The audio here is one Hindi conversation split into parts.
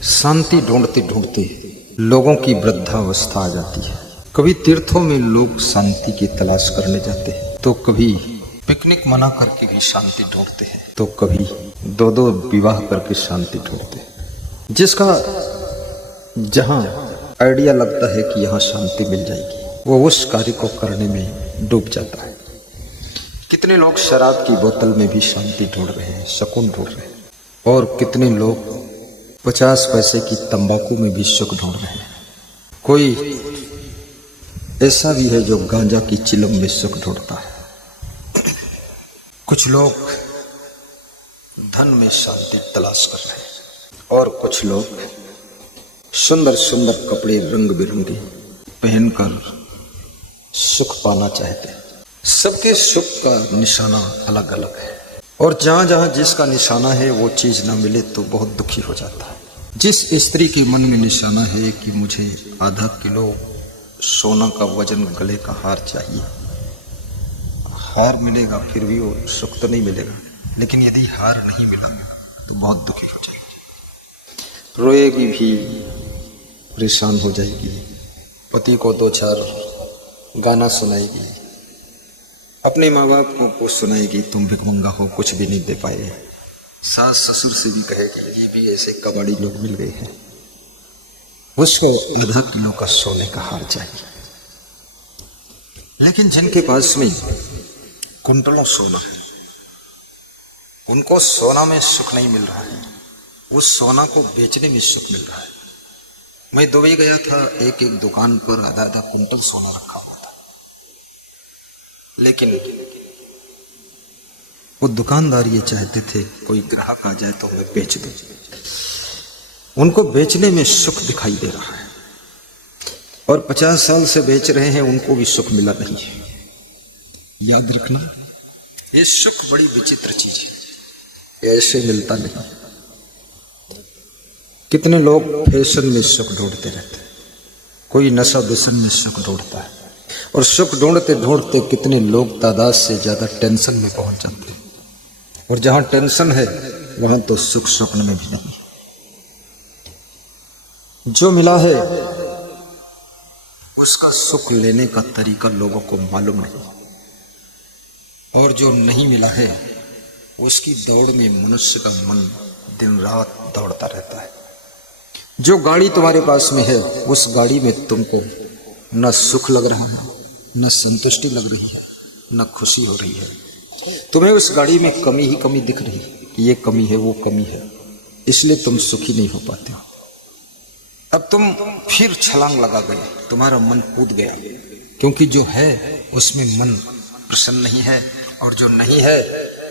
शांति ढूंढते ढूंढते लोगों की वृद्धावस्था आ जाती है। कभी तीर्थों में लोग शांति की तलाश करने जाते हैं, तो कभी पिकनिक मना करके भी शांति ढूंढते हैं, तो कभी दो दो विवाह करके शांति ढूंढते हैं। जिसका जहां आइडिया लगता है कि यहाँ शांति मिल जाएगी, वो उस कार्य को करने में डूब जाता है। कितने लोग शराब की बोतल में भी शांति ढूंढ रहे हैं, सुकून ढूंढ रहे हैं, और कितने लोग 50 पैसे की तंबाकू में भी सुख ढूंढ रहे हैं। कोई ऐसा भी है जो गांजा की चिलम में सुख ढूंढता है। कुछ लोग धन में शांति तलाश कर रहे हैं, और कुछ लोग सुंदर सुंदर कपड़े रंग बिरंगे पहनकर सुख पाना चाहते हैं। सबके सुख का निशाना अलग अलग है, और जहां जहां जिसका निशाना है वो चीज ना मिले तो बहुत दुखी हो जाता है। जिस स्त्री के मन में निशाना है कि मुझे आधा किलो सोना का वजन गले का हार चाहिए, हार मिलेगा फिर भी वो सुख तो नहीं मिलेगा, लेकिन यदि हार नहीं मिला तो बहुत दुखी हो जाएगी, रोएगी भी, परेशान हो जाएगी, पति को 2-4 गाना सुनाएगी, अपने माँ बाप को सुनाएगी तुम भिखमंगा हो, कुछ भी नहीं दे पाए। सास ससुर से भी कहेगी ये भी ऐसे कबाड़ी लोग मिल गए हैं, उसको आधा किलो का सोने का हार चाहिए। लेकिन जिनके पास में कुंटलों सोना है, उनको सोना में सुख नहीं मिल रहा है, उस सोना को बेचने में सुख मिल रहा है। मैं दुबई गया था, एक एक दुकान पर आधा आधा कुंटल सोना रखा हुआ था, लेकिन वो दुकानदार ये चाहते थे कोई ग्राहक आ जाए तो हमें बेच दो। उनको बेचने में सुख दिखाई दे रहा है, और 50 साल से बेच रहे हैं, उनको भी सुख मिला नहीं है। याद रखना, ये सुख बड़ी विचित्र चीज है, ऐसे मिलता नहीं। कितने लोग फैशन में सुख ढूंढते रहते हैं, कोई नशा व्यसन में सुख ढूंढता है, और सुख ढूंढते ढूंढते कितने लोग तादाद से ज्यादा टेंशन में पहुंच जाते हैं, और जहां टेंशन है वहां तो सुख स्वप्न में भी नहीं। जो मिला है उसका सुख लेने का तरीका लोगों को मालूम नहीं, और जो नहीं मिला है उसकी दौड़ में मनुष्य का मन दिन रात दौड़ता रहता है। जो गाड़ी तुम्हारे पास में है, उस गाड़ी में तुमको न सुख लग रहा है, न संतुष्टि लग रही है, न खुशी हो रही है। तुम्हें उस गाड़ी में कमी ही कमी दिख रही है, ये कमी है वो कमी है, इसलिए तुम सुखी नहीं हो पाते हो। अब तुम फिर छलांग लगा गए, तुम्हारा मन कूद गया, क्योंकि जो है उसमें मन प्रसन्न नहीं है, और जो नहीं है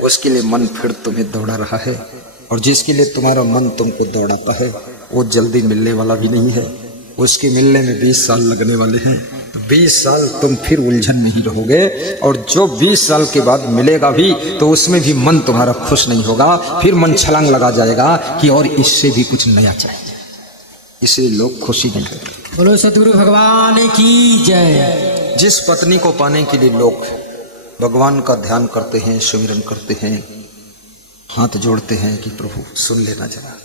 उसके लिए मन फिर तुम्हें दौड़ा रहा है, और जिसके लिए तुम्हारा मन तुमको दौड़ाता है वो जल्दी मिलने वाला भी नहीं है, उसके मिलने में 20 साल लगने वाले हैं। तो 20 साल तुम फिर उलझन में ही रहोगे, और जो 20 साल के बाद मिलेगा भी तो उसमें भी मन तुम्हारा खुश नहीं होगा, फिर मन छलांग लगा जाएगा कि और इससे भी कुछ नया चाहिए, इसलिए लोग खुशी नहीं करते। बोलो सतगुरु भगवान की जय। जिस पत्नी को पाने के लिए लोग भगवान का ध्यान करते हैं, सुमिरन करते हैं, हाथ जोड़ते हैं कि प्रभु सुन लेना जरा,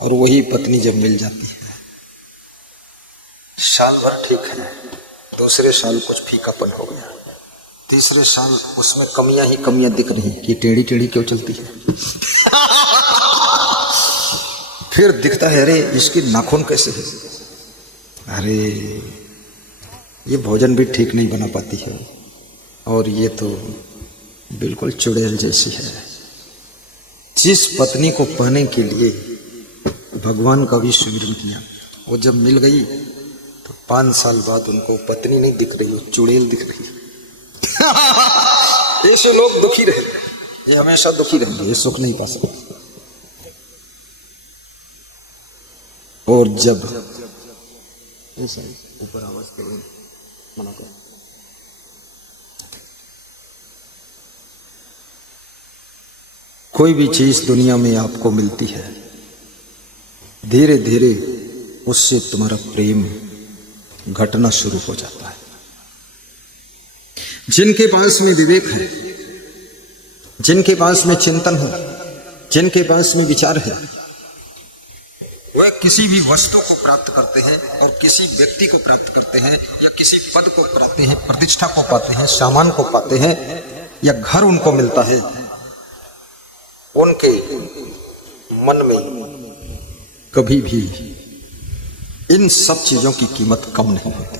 और वही पत्नी जब मिल जाती है, साल भर ठीक है, दूसरे साल कुछ फीकापन हो गया, तीसरे साल उसमें कमियां ही कमियां दिख रही कि टेढ़ी टेढ़ी क्यों चलती है। फिर दिखता है अरे इसकी नाखून कैसे है, अरे ये भोजन भी ठीक नहीं बना पाती है, और ये तो बिल्कुल चुड़ैल जैसी है। जिस पत्नी को पाने के लिए भगवान का भी सुमिरन किया, वो जब मिल गई तो 5 साल बाद उनको पत्नी नहीं दिख रही, चुड़ैल दिख रही। ऐसे लोग दुखी रहे, ये हमेशा दुखी रहेंगे, ये सुख नहीं पा सकते। और जब ऐसा ऊपर आवाज करें, मना करें, कोई भी चीज दुनिया में आपको मिलती है, धीरे धीरे उससे तुम्हारा प्रेम घटना शुरू हो जाता है। जिनके पास में विवेक है, जिनके पास में चिंतन है, जिनके पास में विचार है, वह किसी भी वस्तु को प्राप्त करते हैं और किसी व्यक्ति को प्राप्त करते हैं या किसी पद को पाते हैं, प्रतिष्ठा को पाते हैं, सामान को पाते हैं या घर उनको मिलता है, उनके मन में कभी भी इन सब चीजों की कीमत कम नहीं होती।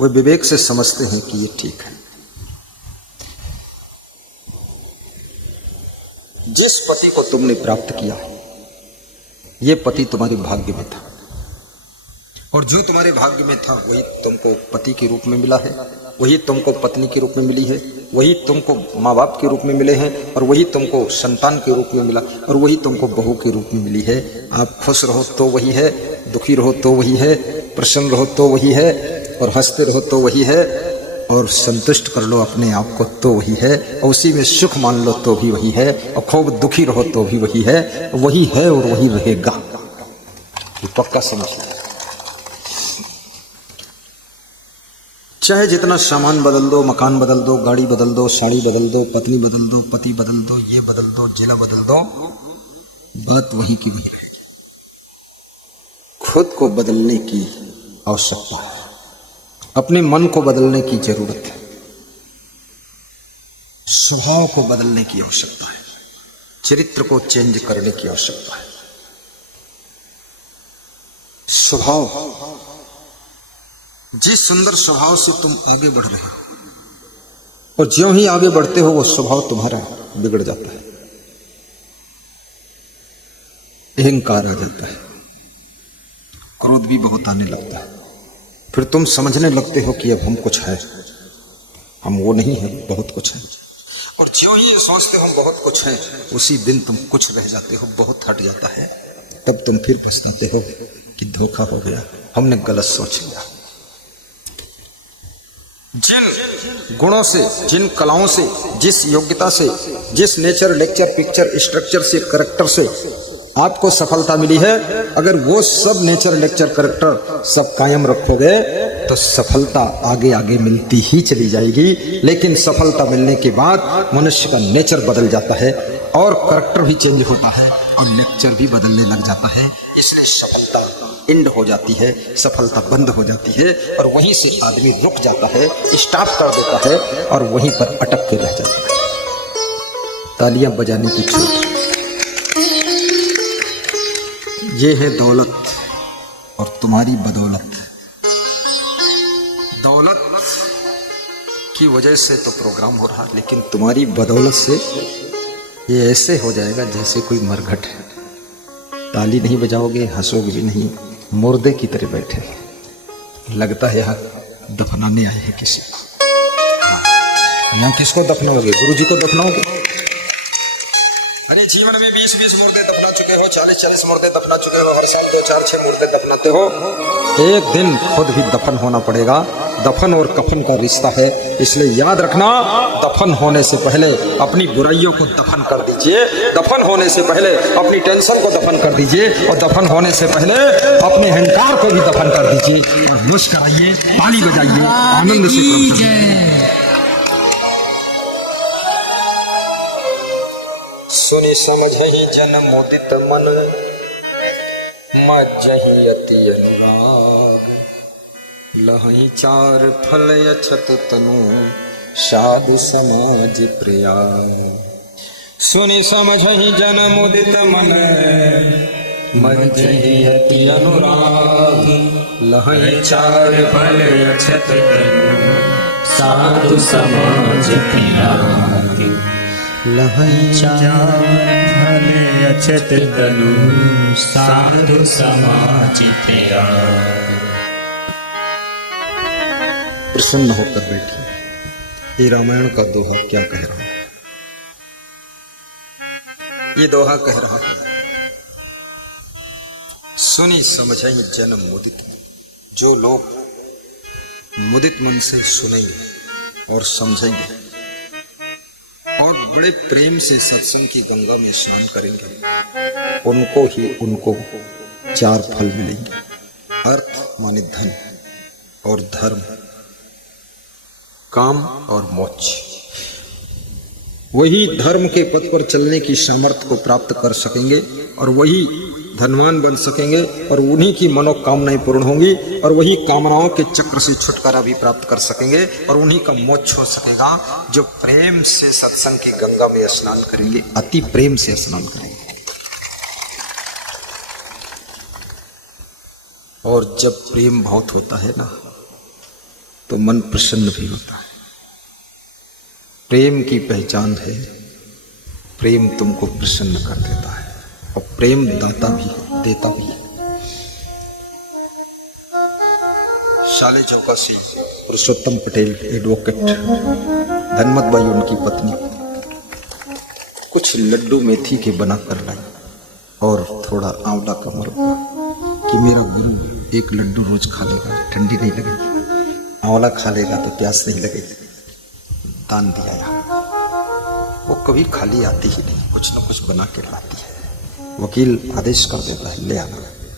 वे विवेक से समझते हैं कि ये ठीक है। जिस पति को तुमने प्राप्त किया है, ये पति तुम्हारे भाग्य में था, और जो तुम्हारे भाग्य में था वही तुमको पति के रूप में मिला है, वही तुमको पत्नी के रूप में मिली है, वही तुमको माँ बाप के रूप में मिले हैं, और वही तुमको संतान के रूप में मिला, और वही तुमको बहू के रूप में मिली है। आप खुश रहो तो वही है, दुखी रहो तो वही है, प्रसन्न रहो तो वही है, और हंसते रहो तो वही है, और संतुष्ट कर लो अपने आप को तो वही है, और उसी में सुख मान लो तो भी वही है, और खूब दुखी रहो तो भी वही है और वही रहेगा। ये पक्का समझ लो। चाहे जितना सामान बदल दो, मकान बदल दो, गाड़ी बदल दो, साड़ी बदल दो, पत्नी बदल दो, पति बदल दो, ये बदल दो, जिला बदल दो, बात वही की वही रहेगी। खुद को बदलने की आवश्यकता है, अपने मन को बदलने की जरूरत है, स्वभाव को बदलने की आवश्यकता है, चरित्र को चेंज करने की आवश्यकता है। स्वभाव, जिस सुंदर स्वभाव से तुम आगे बढ़ रहे हो और ज्यों ही आगे बढ़ते हो वो स्वभाव तुम्हारा बिगड़ जाता है, अहंकार आ जाता है, क्रोध भी बहुत आने लगता है, फिर तुम समझने लगते हो कि अब हम कुछ है, हम वो नहीं है, बहुत कुछ है। और ज्यों ही ये सोचते हो हम बहुत कुछ है, उसी दिन तुम कुछ रह जाते हो, बहुत हट जाता है, तब तुम फिर पछताते हो कि धोखा हो गया, हमने गलत सोच लिया। जिन गुणों से, जिन कलाओं से, जिस योग्यता से, जिस नेचर, लेक्चर, पिक्चर, स्ट्रक्चर से, करेक्टर से आपको सफलता मिली है, अगर वो सब नेचर, लेक्चर, करेक्टर सब कायम रखोगे तो सफलता आगे आगे मिलती ही चली जाएगी। लेकिन सफलता मिलने के बाद मनुष्य का नेचर बदल जाता है और करेक्टर भी चेंज होता है और लेक्चर भी बदलने लग जाता है, इसलिए सफलता एंड हो जाती है, सफलता बंद हो जाती है और वहीं से आदमी रुक जाता है, स्टॉप कर देता है और वहीं पर अटक के रह जाता है। तालियां बजाने की छूट, ये है दौलत और तुम्हारी बदौलत। दौलत की वजह से तो प्रोग्राम हो रहा, लेकिन तुम्हारी बदौलत से ये ऐसे हो जाएगा जैसे कोई मरघट है। ताली नहीं बजाओगे, हंसोगे भी नहीं, मुर्दे की तरह बैठे, लगता है यहाँ दफनाने आए हैं किसी को। यहाँ किसको दफनाओगे? गुरु जी को दफनाओगे? अरे जीवन में 20-20 मुर्दे दफना चुके हो, 40-40 मुर्दे दफना चुके हो, हर साल 2-4-6 मुर्दे दफनाते हो। एक दिन खुद भी दफन होना पड़ेगा। दफन और कफन का रिश्ता है, इसलिए याद रखना, दफन होने से पहले अपनी बुराइयों को दफन कर दीजिए, दफन होने से पहले अपनी टेंशन को दफन कर दीजिए और दफन होने से पहले अपने अहंकार को भी दफन कर दीजिए और मुस्कुराइए, ताली बजाइए, आनंद से। सुनि समझहि जन मोदित मन, मज्जहि अति अनुराग, लहई चार फल अछत तनु, साधु समाज प्रिया। सुनि समझहि जन मोदित मन, मज्जहि अति अनुराग, लहई चार फल अछत तनु, साधु समाज प्रिया। लहई चार अछत तनु, साधु समाज प्रिया। प्रसन्न होकर बैठिए। ये रामायण का दोहा क्या कह रहा है? ये दोहा कह रहा है, सुनी समझेंगे जन मुदित। जो लोग मुदित मन से सुनेंगे और समझेंगे और बड़े प्रेम से सत्संग की गंगा में स्नान करेंगे, उनको 4 फल मिलेंगे। अर्थ माने धन और धर्म, काम और मोक्ष। वही धर्म के पथ पर चलने की सामर्थ्य को प्राप्त कर सकेंगे और वही धनवान बन सकेंगे और उन्हीं की मनोकामनाएं पूर्ण होंगी और वही कामनाओं के चक्र से छुटकारा भी प्राप्त कर सकेंगे और उन्हीं का मोक्ष हो सकेगा जो प्रेम से सत्संग की गंगा में स्नान करेंगे, अति प्रेम से स्नान करेंगे। और जब प्रेम बहुत होता है ना तो मन प्रसन्न भी होता है। प्रेम की पहचान है, प्रेम तुमको प्रसन्न कर देता है और प्रेम दाता भी है, देता भी है। शाले चौकसी पुरुषोत्तम पटेल एडवोकेट, धनमत बाई उनकी पत्नी, कुछ लड्डू मेथी के बनाकर लाई और थोड़ा आंवला का मरब्बा कि मेरा गुरु एक लड्डू रोज खा लेगा, ठंडी नहीं लगेगी, आंवला खा लेगा तो प्यास नहीं लगेगी। दान दिया यहाँ। वो कभी खाली आती ही नहीं, कुछ ना कुछ बना के लाती है। वकील आदेश कर देता है ले आना,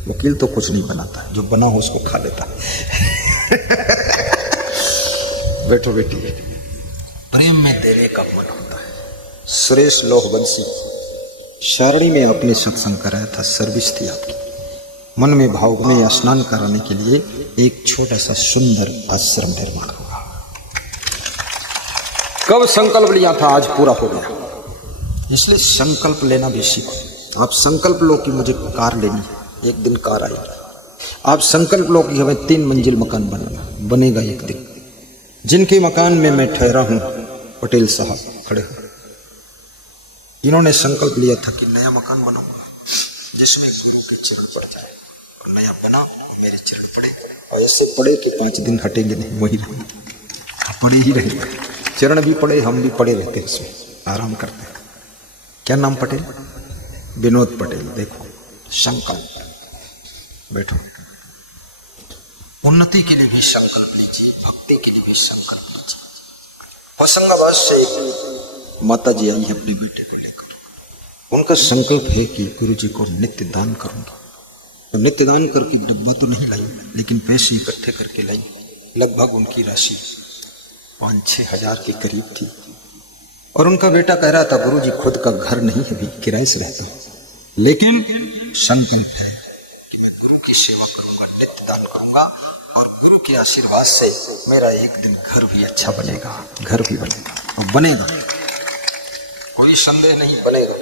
वकील तो कुछ नहीं बनाता, जो बना हो उसको खा लेता है। बैठो बेटी, प्रेम में देने का मन होता है। सुरेश लोहबंसी सारणी में अपने सत्संग कराया था, सर्विस थी आपकी। मन में भाव में स्नान कराने के लिए एक छोटा सा सुंदर आश्रम निर्माण होगा। कब संकल्प लिया था, आज पूरा हो गया। इसलिए संकल्प लेना भी सीखो। आप संकल्प लो कि मुझे कार लेनी है, एक दिन कार आएगी। आप संकल्प लो कि हमें 3 मंजिल मकान बनाना, बनेगा एक दिन। जिनके मकान में मैं ठहरा हूं, पटेल साहब खड़े हो, इन्होंने संकल्प लिया था कि नया मकान बनाऊंगा जिसमें गुरु के चरण पड़ जाए, और नया बना मेरे चरण पड़े, और ऐसे पड़े कि 5 दिन हटेंगे नहीं, वही पड़े ही रहेंगे। चरण भी पड़े, हम भी पड़े रहते हैं, उसमें आराम करते हैं। क्या नाम पटेल? विनोद पटेल। देखो संकल्प, बैठो। उन्नति के लिए भी संकल्प लीजिए, भक्ति के लिए भी संकल्प लीजिए। होशंगाबाद से एक माता जी आई है अपने बेटे को लेकर। उनका संकल्प है कि गुरु जी को नित्य दान करूंगा। और नित्य दान करके डब्बा तो नहीं लाई, लेकिन पैसे इकट्ठे करके लाई। लगभग उनकी राशि 5-6 हजार के करीब थी। और उनका बेटा कह रहा था गुरुजी खुद का घर नहीं है, अभी किराए से रहता हूं, लेकिन संकल्प है कि मैं गुरु की सेवा करूंगा, नित्य दान करूंगा, और गुरु के आशीर्वाद से मेरा एक दिन घर भी अच्छा बनेगा, घर भी बनेगा और बनेगा, कोई संदेह नहीं, बनेगा।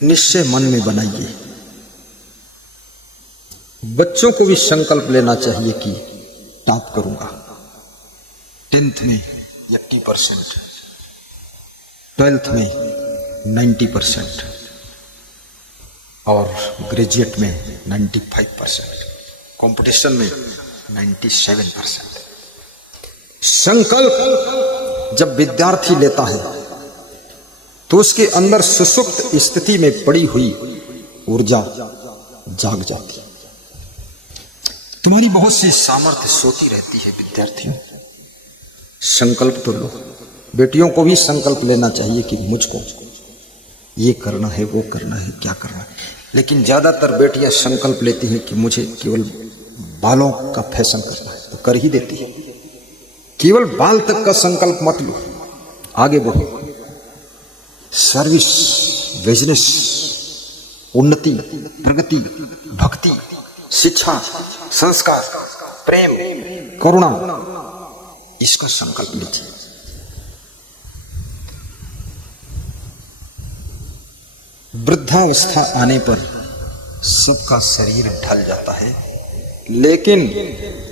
निश्चय मन में बनाइए। बच्चों को भी संकल्प लेना चाहिए कि टॉप करूंगा, 10th में 80%, 12th में 90% और ग्रेजुएट में 95%, कंपटीशन में 97%। संकल्प जब विद्यार्थी लेता है तो उसके अंदर सुसुप्त स्थिति में पड़ी हुई ऊर्जा जाग जाती है। तुम्हारी बहुत सी सामर्थ्य सोती रहती है विद्यार्थियों। संकल्प तो लो। बेटियों को भी संकल्प लेना चाहिए कि मुझको ये करना है, वो करना है, क्या करना है। लेकिन ज्यादातर बेटियां संकल्प लेती हैं कि मुझे केवल बालों का फैशन करना है, तो कर ही देती है। केवल बाल तक का संकल्प मत लो, आगे बढ़ो। सर्विस, बिजनेस, उन्नति, प्रगति, भक्ति, शिक्षा, संस्कार, प्रेम, करुणा, इसका संकल्प लीजिए। वृद्धावस्था आने पर सबका शरीर ढल जाता है, लेकिन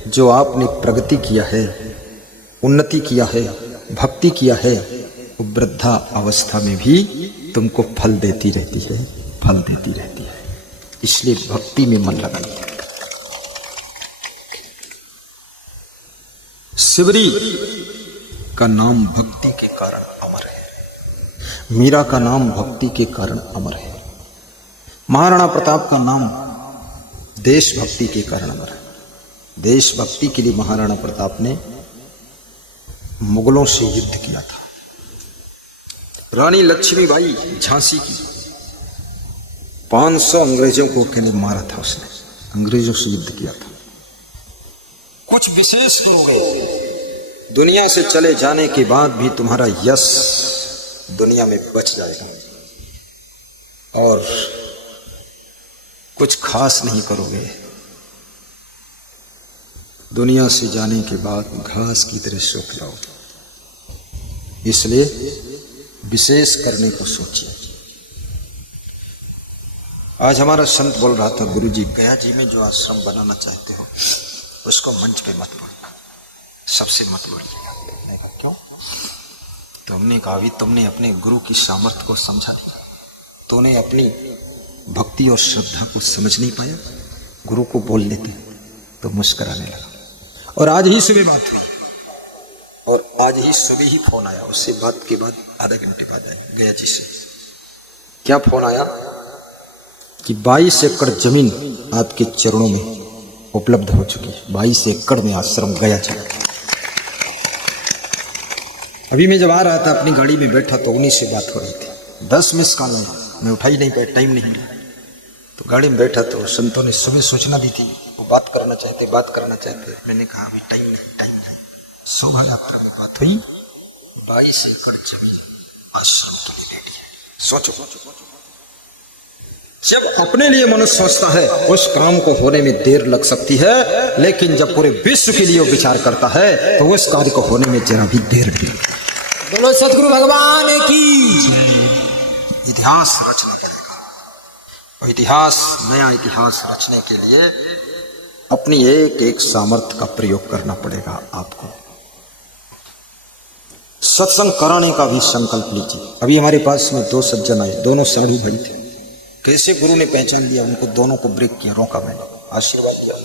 जो आपने प्रगति किया है, उन्नति किया है, भक्ति किया है, वो वृद्धा अवस्था में भी तुमको फल देती रहती है, फल देती रहती है। इसलिए भक्ति में मन लगाइए। शिवरी का नाम भक्ति के कारण अमर है, मीरा का नाम भक्ति के कारण अमर है, महाराणा प्रताप का नाम देशभक्ति के कारण अमर है। देशभक्ति के लिए महाराणा प्रताप ने मुगलों से युद्ध किया था। रानी लक्ष्मीबाई झांसी की 500 अंग्रेजों को अकेले मारा था उसने, अंग्रेजों से युद्ध किया था। कुछ विशेष करोगे, दुनिया से चले जाने के बाद भी तुम्हारा यश दुनिया में बच जाएगा। और कुछ खास नहीं करोगे। दुनिया से जाने के बाद घास की तरह सूख जाओगे। इसलिए विशेष करने को सोचिए। आज हमारा संत बोल रहा था, गुरुजी गया जी में जो आश्रम बनाना चाहते हो उसको मंच पे मत बोलना, सबसे मत बोलिएगा। मैंने कहा क्यों? तो हमने कहा अभी तुमने अपने गुरु की सामर्थ्य को समझा, तूने अपनी भक्ति और श्रद्धा को समझ नहीं पाया, गुरु को बोल लेते तो मुस्कुराने लगा। और आज ही सुबह बात हुई और आज ही सुबह ही फोन आया, उससे बात के बाद आधे घंटे बाद आया गया जी से। क्या फोन आया कि 22 एकड़ जमीन आपके चरणों में उपलब्ध हो चुकी है। 22 एकड़ में आश्रम गया जी। अभी मैं जब आ रहा था अपनी गाड़ी में बैठा तो उन्हीं से बात हो रही थी। 10 मिस कॉल आया, मैं उठा ही नहीं पाया, टाइम नहीं मिला। तो गाड़ी में बैठा तो संतों ने सुबह सूचना दी थी, वो बात करना चाहते। मैंने कहा अभी टाइम नहीं। सौभाग्य बात हुई, 22 एकड़ जमीन आश्रम के लिए बैठी है। सोचो, जब अपने लिए मनुष्य सोचता है उस काम को होने में देर लग सकती है, लेकिन जब पूरे विश्व के लिए विचार करता है तो उस कार्य को होने में जरा भी देर नहीं लगती। बोलो सतगुरु भगवान की। इतिहास रचना पड़ेगा, और नया इतिहास रचने के लिए अपनी एक एक सामर्थ्य का प्रयोग करना पड़ेगा आपको। सत्संग कराने का भी संकल्प लीजिए। अभी हमारे पास में 2 सज्जन आए, दोनों साधु भाई थे। कैसे गुरु ने पहचान लिया उनको, दोनों को ब्रेक किया, रोका, मैंने आशीर्वाद किया।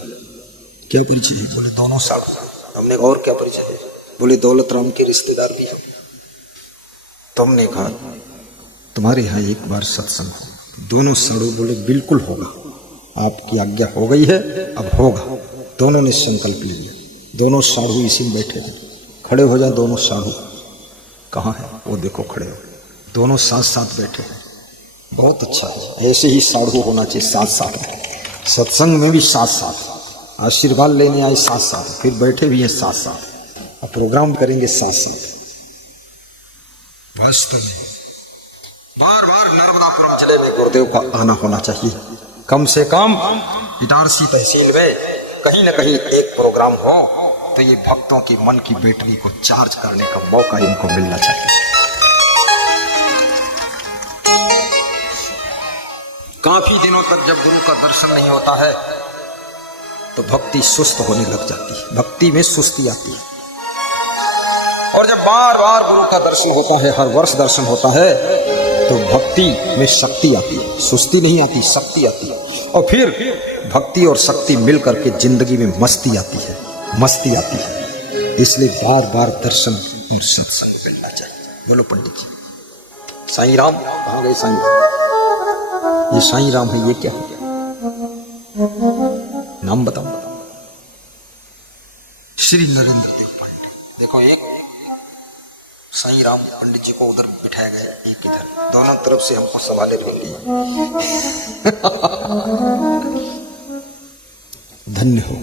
क्या परिचय है? बोले दोनों साधु। हमने और क्या परिचय है? बोले दौलत राम के रिश्तेदार भी हैं। तुमने कहा तुम्हारे यहाँ एक बार सत्संग हो। दोनों साधु बोले बिल्कुल होगा, आपकी आज्ञा हो गई है, अब होगा। दोनों ने संकल्प ले लिया। दोनों साधु इसी में बैठे थे। खड़े हो जाए दोनों साधु। कहाँ है वो? देखो खड़े हो। दोनों साथ साथ बैठे हैं। बहुत अच्छा है, ऐसे ही साधु होना चाहिए, साथ साथ। सत्संग में भी साथ साथ, आशीर्वाद लेने आए साथ साथ, फिर बैठे भी हैं साथ साथ, अब प्रोग्राम करेंगे साथ साथ। वास्तव में बार बार नर्मदापुरम जिले में गुरुदेव का आना होना चाहिए। कम से कम इटारसी तहसील में कहीं न कहीं एक प्रोग्राम हो तो ये भक्तों के मन की बैटरी को चार्ज करने का मौका इनको मिलना चाहिए। काफी दिनों तक जब गुरु का दर्शन नहीं होता है तो भक्ति सुस्त होने लग जाती है, भक्ति में सुस्ती आती है। और जब बार बार गुरु का दर्शन होता है, हर वर्ष दर्शन होता है, तो भक्ति में शक्ति आती है, सुस्ती नहीं आती, शक्ति आती है। और फिर भक्ति और शक्ति मिलकर के जिंदगी में मस्ती आती है। इसलिए बार बार दर्शन और सत्संग मिलना चाहिए। बोलो पंडित जी। साईं राम कहाँ गए? साईं ये साईं राम है, ये क्या है? नाम बताओ। श्री नरेंद्र देव पंडित। देखो, एक साईं राम पंडित जी को उधर बिठाया गया, एक इधर, दोनों तरफ से हमको संभाले मिली। धन्य हो।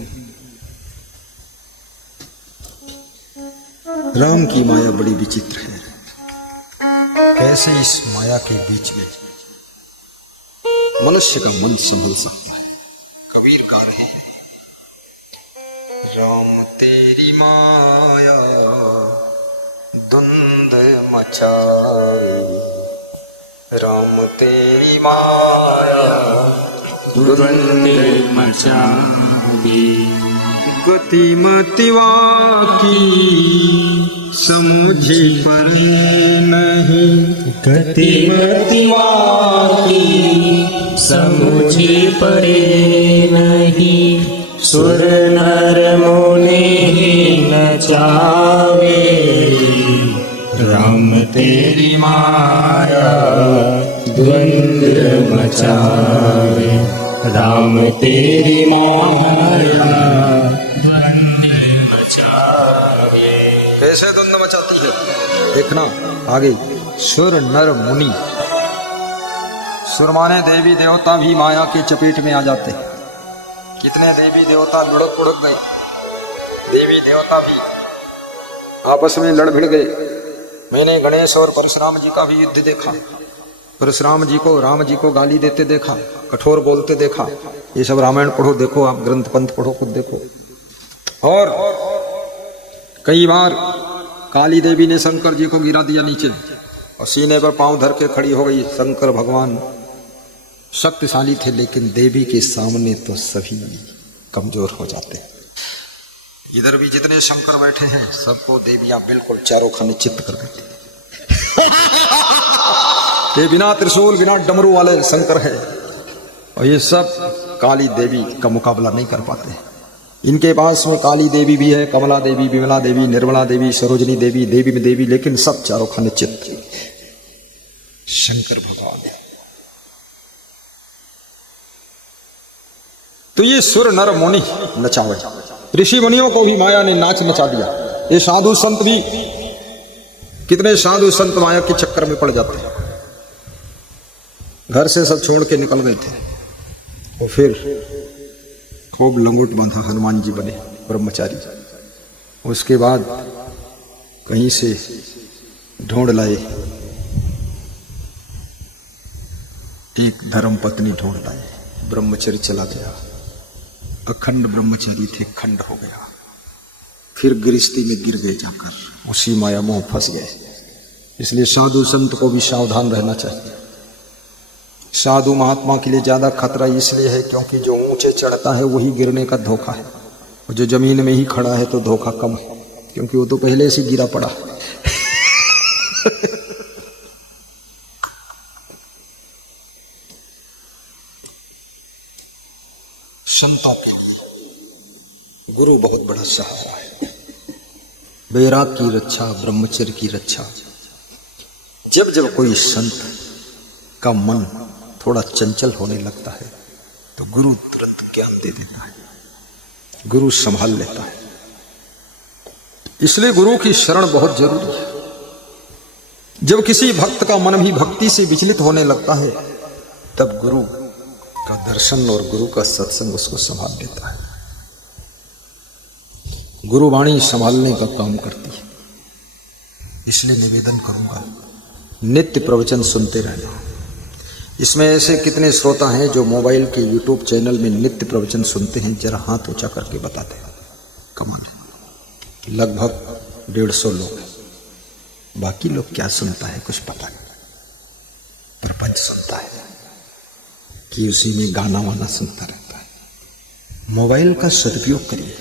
राम की माया बड़ी विचित्र है। कैसे इस माया के बीच में मनुष्य का मन संभल सकता है। कबीर गा रहे हैं, राम तेरी माया धुंध मचाए, राम तेरी माया धुंध मचाए, गतिमतिवा की समझे परी नहीं, गतिमतिवा की समझे परे नहीं, सुर नर मुनि नचावे, राम तेरी माया द्वंद्व मचावे, राम तेरी माया द्वंद्व मचावे। कैसे द्वंद्व मचाती है? देखना आगे, सुर नर मुनि। सुर माने देवी देवता भी माया के चपेट में आ जाते हैं। कितने देवी देवता लुढ़क पुढ़क गए, देवी देवता भी आपस में लड़ भिड़ गए। मैंने गणेश और परशुराम जी का भी युद्ध देखा। परशुराम जी को राम जी को गाली देते देखा, कठोर बोलते देखा। ये सब रामायण पढ़ो, देखो आप, ग्रंथ पंथ पढ़ो, खुद देखो। और कई बार काली देवी ने शंकर जी को गिरा दिया नीचे और सीने पर पांव धर के खड़ी हो गई। शंकर भगवान शक्तिशाली थे, लेकिन देवी के सामने तो सभी कमजोर हो जाते हैं। इधर भी जितने शंकर बैठे हैं सबको देवियां बिल्कुल चारों खाने चित्त कर देती हैं। ये बिना त्रिशूल बिना डमरू वाले शंकर है और ये सब काली देवी का मुकाबला नहीं कर पाते। इनके पास में काली देवी भी है, कमला देवी, विमला देवी, निर्मला देवी, सरोजनी देवी, देवी में देवी, लेकिन सब चारों खाने चित्त शंकर भगवान है। तो ये सुर नर मुनि नचावे, ऋषि मुनियों को भी माया ने नाच नचा दिया। ये साधु संत भी, कितने साधु संत माया के चक्कर में पड़ जाते हैं। घर से सब छोड़ के निकल गए थे और फिर खूब लंगोट बांधा हनुमान जी बने ब्रह्मचारी। उसके बाद कहीं से ढूंढ लाए, एक धर्म पत्नी ढूंढ लाए, ब्रह्मचर्य चला गया। अखंड ब्रह्मचारी थे, खंड हो गया। फिर गृहस्थी में गिर गए, जाकर उसी माया मोह फंस गए। इसलिए साधु संत को भी सावधान रहना चाहिए। साधु महात्मा के लिए ज्यादा खतरा इसलिए है क्योंकि जो ऊंचे चढ़ता है वही गिरने का धोखा है, और जो जमीन में ही खड़ा है तो धोखा कम है, क्योंकि वो तो पहले से गिरा पड़ा। संतों के लिए गुरु बहुत बड़ा सहारा है। वैराग की रक्षा, ब्रह्मचर्य की रक्षा। जब जब कोई संत का मन थोड़ा चंचल होने लगता है तो गुरु तुरंत ज्ञान दे देता है, गुरु संभाल लेता है। इसलिए गुरु की शरण बहुत जरूरी है। जब किसी भक्त का मन भी भक्ति से विचलित होने लगता है तब गुरु का दर्शन और गुरु का सत्संग उसको संभाल देता है। गुरुवाणी संभालने का काम करती है। इसलिए निवेदन करूंगा, नित्य प्रवचन सुनते रहना। इसमें ऐसे कितने श्रोता हैं जो मोबाइल के YouTube चैनल में नित्य प्रवचन सुनते हैं, जरा हाथ ऊंचा करके बताते हैं। कमाल, लगभग 150 लोग। बाकी लोग क्या सुनता है कुछ पता नहीं, प्रपंच सुनता है कि उसी में गाना वाना सुनता रहता है। मोबाइल का सदुपयोग करिए,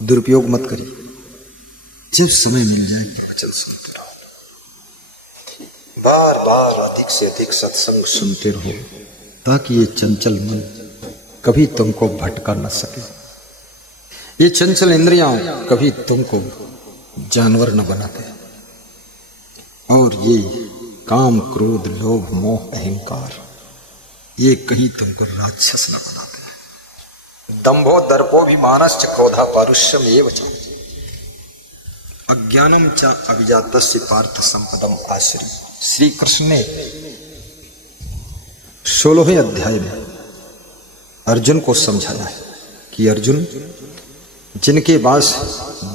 दुरुपयोग मत करिए। जब समय मिल जाए प्रवचन सुनते रहो, बार बार अधिक से अधिक सत्संग सुनते रहो, ताकि ये चंचल मन कभी तुमको भटका न सके। ये चंचल इंद्रियां कभी तुमको जानवर न बना दे, और ये काम, क्रोध, लोभ, मोह, अहंकार ये कहीं तुमको राक्षस न बना दे। दंभो दर्पो भी मानश्च क्रोधा पारुष्यम एव च अज्ञानम च अभिजातस्य पार्थ संपदम आश्रय। श्री कृष्ण ने 16वें अध्याय में अर्जुन को समझाया है कि अर्जुन, जिनके पास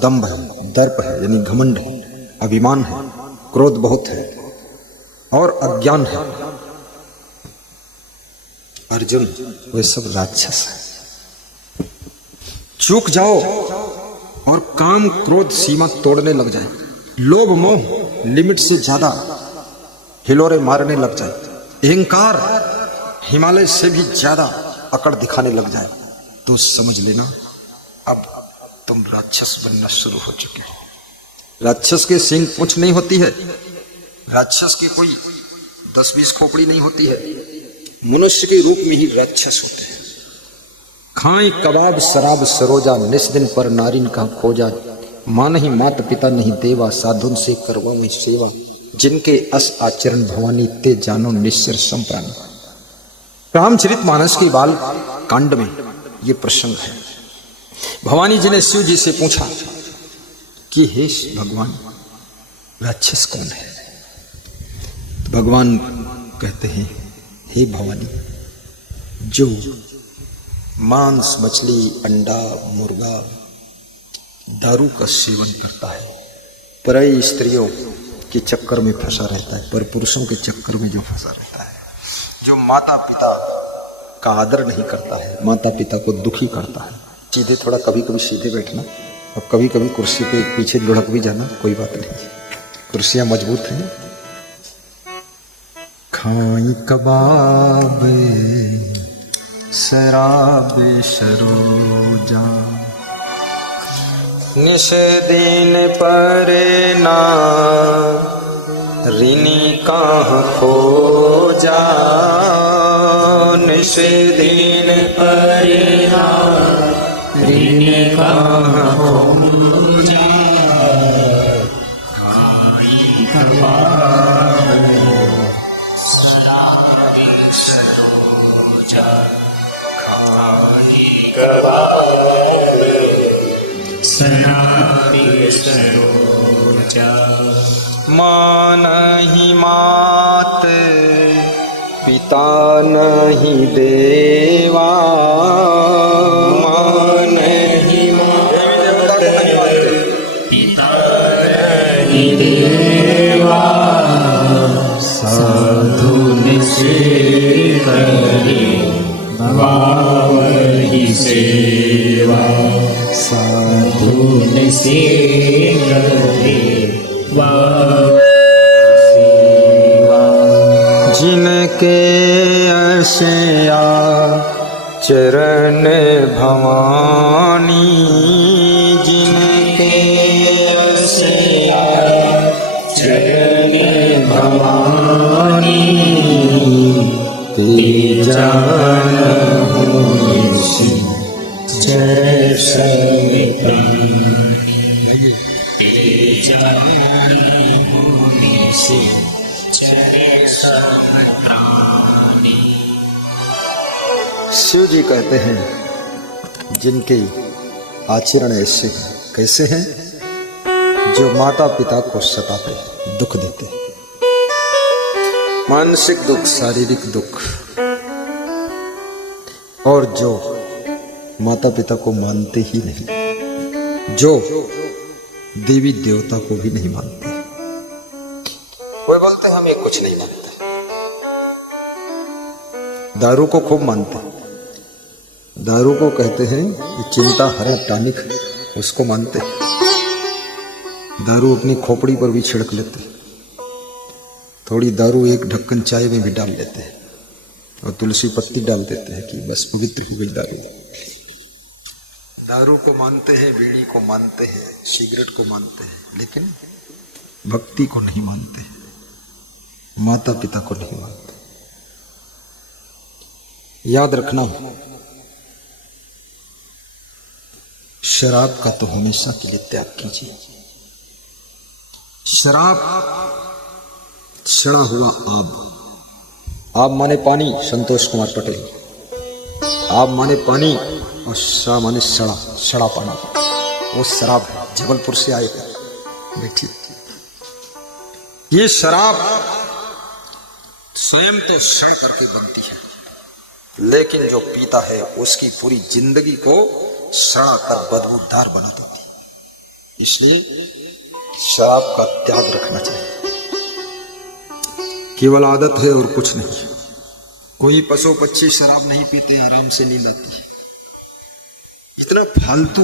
दंभ है, दर्प है यानी घमंड है, अभिमान है, क्रोध बहुत है और अज्ञान है, अर्जुन वे सब राक्षस है। चूक जाओ और काम, क्रोध सीमा तोड़ने लग जाए, लोभ मोह लिमिट से ज्यादा हिलोरे मारने लग जाए, अहंकार हिमालय से भी ज्यादा अकड़ दिखाने लग जाए, तो समझ लेना अब तुम राक्षस बनना शुरू हो चुके हो। राक्षस के सींग पूंछ नहीं होती है, राक्षस की कोई 10-20 खोपड़ी नहीं होती है, मनुष्य के रूप में ही राक्षस होते हैं। खाए कबाब शराब सरोजा, निस्दिन पर नारिन का खोजा, मां नहीं मात पिता नहीं देवा, साधुन से करवा में सेवा, जिनके अस आचरण भवानी ते जानो निश्चर संप्राण। रामचरित मानस के बाल कांड में ये प्रसंग है। भवानी जी ने शिव जी से पूछा कि हे भगवान, राक्षस कौन है? तो भगवान कहते हैं, हे भवानी, जो मांस, मछली, अंडा, मुर्गा, दारू का सेवन करता है, परई स्त्रियों के चक्कर में फंसा रहता है, पर पुरुषों के चक्कर में जो फंसा रहता है, जो माता पिता का आदर नहीं करता है, माता पिता को दुखी करता है। सीधे थोड़ा कभी कभी सीधे बैठना और कभी कभी कुर्सी पे पीछे लुढ़क भी जाना, कोई बात नहीं, कुर्सियां मजबूत हैं। खाई कबाब शराब सरोजा निश दिन पर ना ऋणी कहाँ खो जा, निश दिन पर ना ऋणी कहाँ खो जा, खाई कबाब शराब सरोजा, खाई कबाब शराब सरोजा। माँ नहीं मात पिता नहीं देवा, माँ नहीं मात पिता नहीं देवा, साधु निषेध करे भवावहि सेवा, साधु निषेध करे भवावहि सेवा। जिनके अशया चरण भवानी, जिनके अशया चरण भवानी, ते जानहु जय सब प्राणी, ते जानहु जय सब प्राणी। शिव जी कहते हैं जिनके आचरण ऐसे हैं, कैसे हैं? जो माता पिता को सताते, दुख देते, मानसिक दुख, शारीरिक दुख, और जो माता पिता को मानते ही नहीं, जो देवी देवता को भी नहीं मानते। कोई बोलते हैं हम ये कुछ नहीं मानते, दारू को खूब मानते, दारू को कहते हैं ये चिंता हरा टॉनिक, उसको मानते। दारू अपनी खोपड़ी पर भी छिड़क लेते, थोड़ी दारू एक ढक्कन चाय में भी डाल लेते हैं और तुलसी पत्ती डाल देते हैं कि बस पवित्र हो गई दारू। दारू को मानते हैं, बीड़ी को मानते हैं, सिगरेट को मानते हैं, लेकिन भक्ति को नहीं मानते, माता पिता को नहीं मानते। याद रखना, शराब का तो हमेशा के लिए त्याग कीजिए। शराब सड़ा हुआ आब माने पानी, संतोष कुमार पटेल। आब माने पानी और शरा माने सड़ा पानी, वो शराब है, जबलपुर से आए थे। देखिए ये शराब स्वयं तो क्षण करके बनती है, लेकिन जो पीता है उसकी पूरी जिंदगी को सड़ा कर बदबूदार बना देती है। इसलिए शराब का त्याग रखना चाहिए। केवल आदत है और कुछ नहीं। कोई पशु पक्षी शराब नहीं पीते, आराम से नींद आती है। इतना फालतू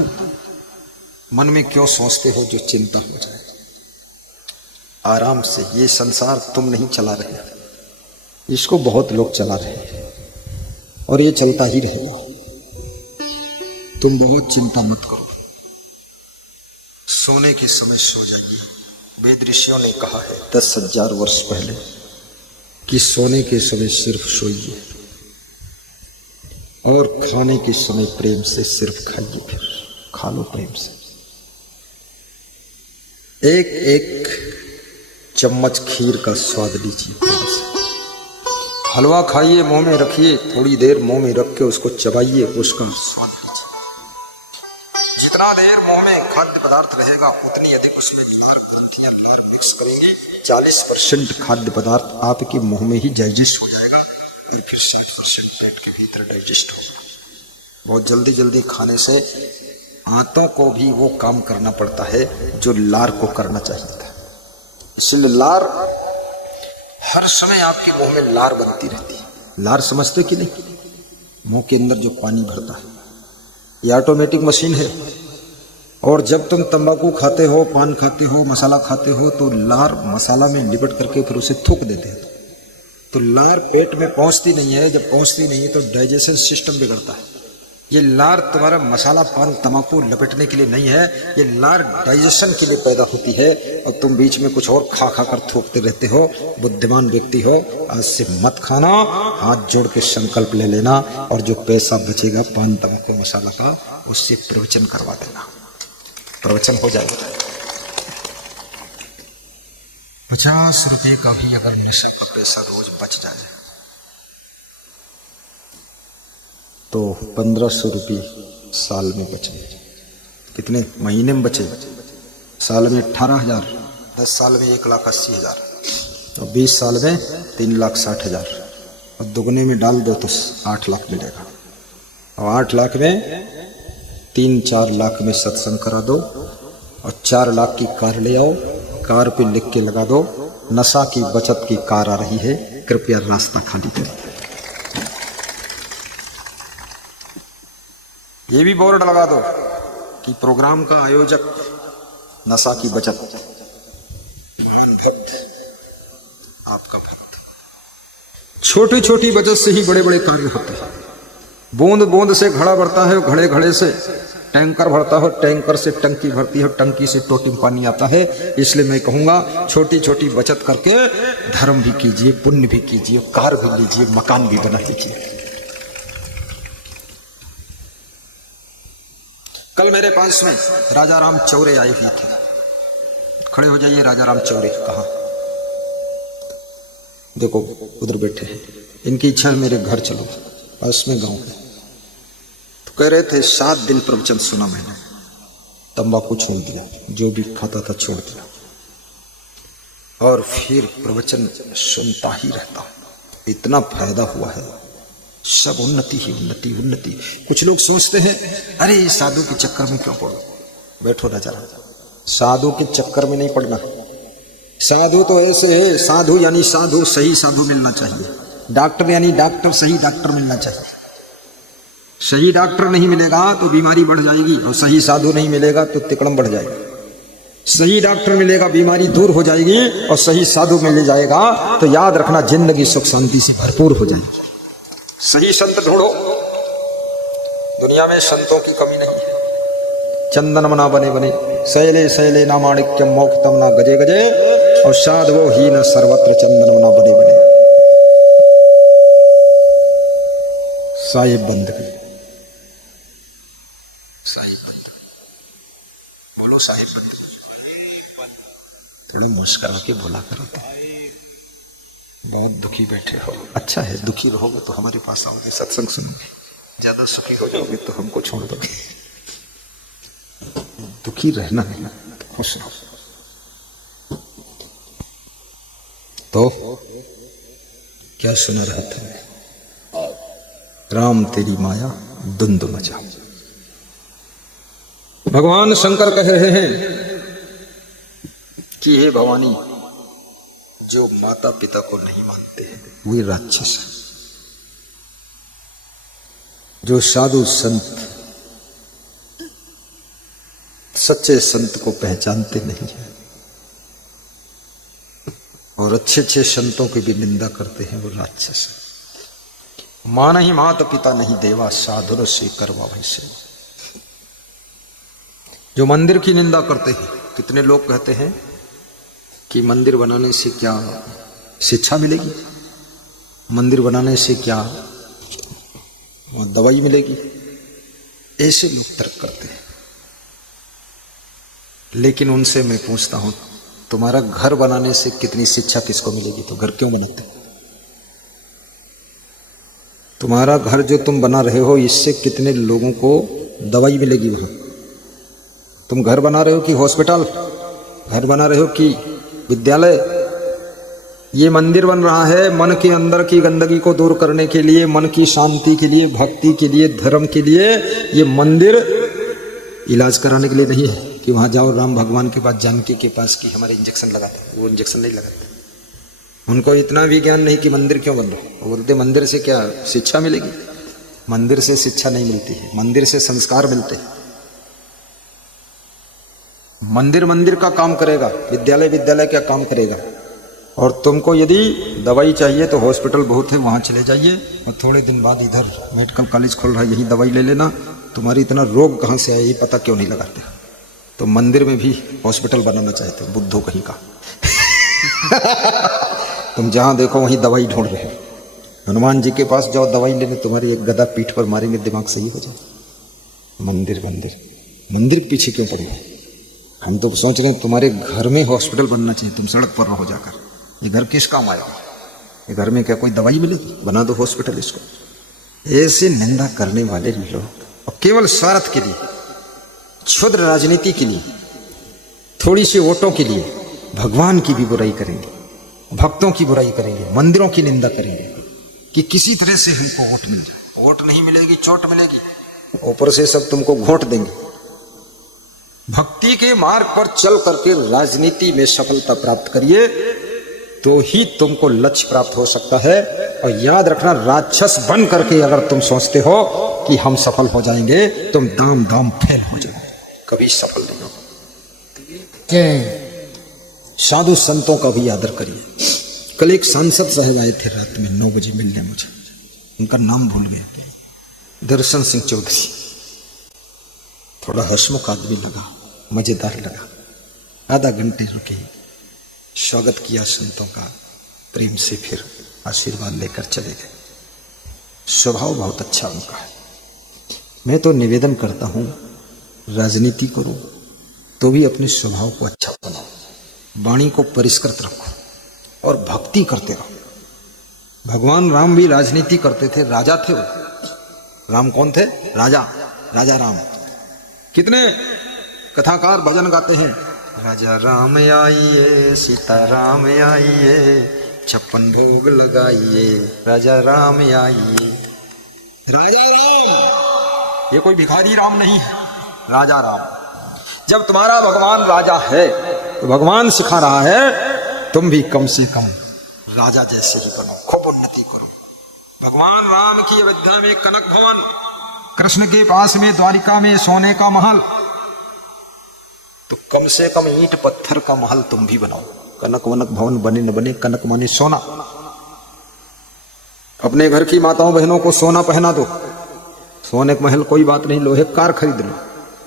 मन में क्यों सोचते हो जो चिंता हो जाए? आराम से, ये संसार तुम नहीं चला रहे, इसको बहुत लोग चला रहे हैं और ये चलता ही रहेगा। तुम बहुत चिंता मत करो, सोने के समय सो जाइए। वेद ऋषियों ने कहा है 10,000 वर्ष पहले कि सोने के समय सिर्फ सोइए और खाने के समय प्रेम से सिर्फ खाइए, फिर खा लो प्रेम से। एक एक चम्मच खीर का स्वाद लीजिए प्रेम से। हलवा खाइए, मुंह में रखिए, थोड़ी देर मुंह में रख के उसको चबाइए, उसका स्वाद लीजिए। जितना देर मुंह में खाद्य पदार्थ रहेगा उतनी अधिक उसमें लार ग्रंथियां लार मिक्स करेंगे। 40% खाद्य पदार्थ आपके मुंह में ही डाइजेस्ट हो जाएगा और फिर 60% पेट के भीतर डाइजेस्ट होगा। बहुत जल्दी जल्दी खाने से आंतों को भी वो काम करना पड़ता है जो लार को करना चाहिए था। इसलिए लार हर समय आपके मुंह में लार बनती रहती है। लार समझते कि नहीं? मुंह के अंदर जो पानी भरता है, ये ऑटोमेटिक मशीन है। और जब तुम तंबाकू खाते हो, पान खाते हो, मसाला खाते हो, तो लार मसाला में लिपट करके फिर उसे थूक देते हैं। तो लार पेट में पहुंचती नहीं है। जब पहुंचती नहीं है तो डाइजेशन सिस्टम बिगड़ता है। ये लार तुम्हारा मसाला, पान, तंबाकू लपेटने के लिए नहीं है, ये लार डाइजेशन के लिए पैदा होती है। और तुम बीच में कुछ और खा खा कर थूकते रहते हो। बुद्धिमान व्यक्ति हो, आज से मत खाना। हाथ जोड़ के संकल्प ले लेना, और जो पैसा बचेगा पान, तंबाकू, मसाला का, उससे प्रवचन करवा देना। प्रवचन हो जाएगा। 50 रुपए का भी अगर नशा का पैसा रोज बच जाए तो 1500 रुपये साल में बचे। कितने महीने में बचे? साल में 18,000, 10 साल में 1,80,000, और 20 साल में 3,60,000, और दुगने में डाल दो तो 8 लाख मिलेगा। और 8 लाख में 3-4 लाख में सत्संग करा दो, और 4 लाख की कार ले आओ, कार पे लिख के लगा दो, नशा की बचत की कार आ रही है, कृपया रास्ता खाली करें। ये भी बोर्ड लगा दो कि प्रोग्राम का आयोजक नशा की बचत, मन भक्त, आपका भक्त। छोटी छोटी बचत से ही बड़े बड़े कार्य होते हैं। बूंद बूंद से घड़ा भरता है, घड़े घड़े से टैंकर भरता हो, टैंकर से टंकी भरती है, टंकी से टोटी में पानी आता है। इसलिए मैं कहूंगा छोटी छोटी बचत करके धर्म भी कीजिए, पुण्य भी कीजिए, कार भी लीजिए, मकान भी बना लीजिए। कल मेरे पास में राजा राम चौरे आए हुए थे। खड़े हो जाइए। राजा राम चौरे कहाँ? देखो उधर बैठे। इनकी इच्छा है मेरे घर चलो, पास में गांव है। तो कह रहे थे 7 दिन प्रवचन सुना मैंने, तंबाकू छोड़ दिया, जो भी खाता था छोड़ दिया, और फिर प्रवचन सुनता ही रहता हूं। इतना फायदा हुआ है, सब उन्नति ही उन्नति उन्नति। कुछ लोग सोचते हैं अरे साधु के चक्कर में क्यों पड़ो। बैठो ना जरा, साधु के चक्कर में नहीं पड़ना। साधु तो ऐसे है, साधु यानी साधु, सही साधु मिलना चाहिए। डॉक्टर यानी डॉक्टर, सही डॉक्टर मिलना चाहिए। सही डॉक्टर नहीं मिलेगा तो बीमारी बढ़ जाएगी, और सही साधु नहीं मिलेगा तो तिकड़म बढ़ जाएगा। सही डॉक्टर मिलेगा, बीमारी दूर हो जाएगी, और सही साधु मिल जाएगा तो याद रखना जिंदगी सुख शांति से भरपूर हो जाएगी। सही संत ढूंढो, दुनिया में संतों की कमी नहीं है। चंदन मना बने बने, शैले शैले ना माणिक्यम मोक्षतम ना गजे गजे, और साधवो ही न सर्वत्र चंदन मना बने बने। साहिब बंदगी, साहिब बंदगी, बोलो साहिब बंदगी। थोड़ी मुस्कुरा के बोला करो। बहुत दुखी बैठे हो, अच्छा है, दुखी रहोगे तो हमारे पास आओगे, सत्संग सुनोगे। ज्यादा सुखी हो जाओगे तो हमको छोड़ दोगे। दुखी रहना है, खुश रहो। तो क्या सुना रहा था? राम तेरी माया धुंध मचा। भगवान शंकर कह रहे हैं कि हे भवानी, जो माता पिता को नहीं मानते वे राक्षस हैं। जो साधु संत सच्चे संत को पहचानते नहीं है और अच्छे अच्छे संतों की भी निंदा करते हैं, वो राक्षस है। मान ही माता पिता नहीं देवा, साधुर से करवा वैसे। जो मंदिर की निंदा करते हैं, कितने लोग कहते हैं कि मंदिर बनाने से क्या शिक्षा मिलेगी, मंदिर बनाने से क्या दवाई मिलेगी, ऐसे लोग तर्क करते हैं। लेकिन उनसे मैं पूछता हूं, तुम्हारा घर बनाने से कितनी शिक्षा किसको मिलेगी? तो घर क्यों बनाते? तुम्हारा घर जो तुम बना रहे हो, इससे कितने लोगों को दवाई मिलेगी? वहां तुम घर बना रहे हो कि हॉस्पिटल, घर बना रहे हो कि विद्यालय? ये मंदिर बन रहा है मन के अंदर की गंदगी को दूर करने के लिए, मन की शांति के लिए, भक्ति के लिए, धर्म के लिए। ये मंदिर इलाज कराने के लिए नहीं है। कि वहाँ जाओ राम भगवान के पास, जानकी के पास, कि हमारे इंजेक्शन लगाते, वो इंजेक्शन नहीं लगाते। उनको इतना भी ज्ञान नहीं कि मंदिर क्यों बन रहा। वो बोलते मंदिर से क्या शिक्षा मिलेगी? मंदिर से शिक्षा नहीं मिलती है, मंदिर से संस्कार मिलते हैं। मंदिर मंदिर का काम करेगा, विद्यालय विद्यालय का काम करेगा। और तुमको यदि दवाई चाहिए तो हॉस्पिटल बहुत है, वहाँ चले जाइए, और थोड़े दिन बाद इधर मेडिकल कॉलेज खोल रहा है, यही दवाई ले लेना। तुम्हारी इतना रोग कहाँ से है ये पता क्यों नहीं लगाते? तो मंदिर में भी हॉस्पिटल बनाना चाहते हो, बुद्धो कहीं का। तुम जहाँ देखो वहीं दवाई ढूंढ रहे हो। हनुमान जी के पास जाओ दवाई लेने, तुम्हारी एक गदा पीठ पर मारेंगे, दिमाग सही हो जाए। मंदिर मंदिर मंदिर के पीछे क्यों पड़े? हम तो सोच रहे हैं तुम्हारे घर में हॉस्पिटल बनना चाहिए, तुम सड़क पर रहो जाकर। ये घर किस काम आएगा? ये घर में क्या कोई दवाई मिलेगी? बना दो हॉस्पिटल इसको। ऐसे निंदा करने वाले लोग, और केवल स्वार्थ के लिए, क्षुद्र राजनीति के लिए, थोड़ी सी वोटों के लिए भगवान की भी बुराई करेंगे, भक्तों की बुराई करेंगे, मंदिरों की निंदा करेंगे, कि किसी तरह से हमको वोट मिल जाए। वोट नहीं मिलेगी, चोट मिलेगी, ऊपर से सब तुमको घोट देंगे। भक्ति के मार्ग पर चल करके राजनीति में सफलता प्राप्त करिए, तो ही तुमको लक्ष्य प्राप्त हो सकता है। और याद रखना, राक्षस बन करके अगर तुम सोचते हो कि हम सफल हो जाएंगे, तुम दाम दाम फेल हो जाओगे, कभी सफल नहीं हो। जय। साधु संतों का भी आदर करिए। कल एक सांसद साहब आए थे रात में 9 बजे मिलने मुझे, उनका नाम भूल गए, दर्शन सिंह चौधरी। थोड़ा हंसमुख आदमी लगा, मजेदार लगा। आधा घंटे रुके, स्वागत किया संतों का, प्रेम से फिर आशीर्वाद लेकर चले गए। स्वभाव बहुत अच्छा उनका है। मैं तो निवेदन करता हूं, राजनीति करो तो भी अपने स्वभाव को अच्छा बनाओ, वाणी को परिष्कृत रखो और भक्ति करते रहो। भगवान राम भी राजनीति करते थे, राजा थे वो। राम कौन थे? राजा, राजा राम। कितने कथाकार भजन गाते हैं, राजा राम आइए, सीता राम आइए, 56 भोग लगाइए, राजा राम आइए। राजा राम, ये कोई भिखारी राम नहीं है, राजा राम। जब तुम्हारा भगवान राजा है तो भगवान सिखा रहा है तुम भी कम से कम राजा जैसे ही बनो, खूब उन्नति करो। भगवान राम की अयोध्या में कनक भवन, कृष्ण के पास में द्वारिका में सोने का महल, तो कम से कम ईंट पत्थर का महल तुम भी बनाओ। कनक वनक भवन बने न बने, कनक माने सोना। अपने घर की माताओं बहनों को सोना पहना दो। सोने का महल कोई बात नहीं, लोहे कार खरीद लो,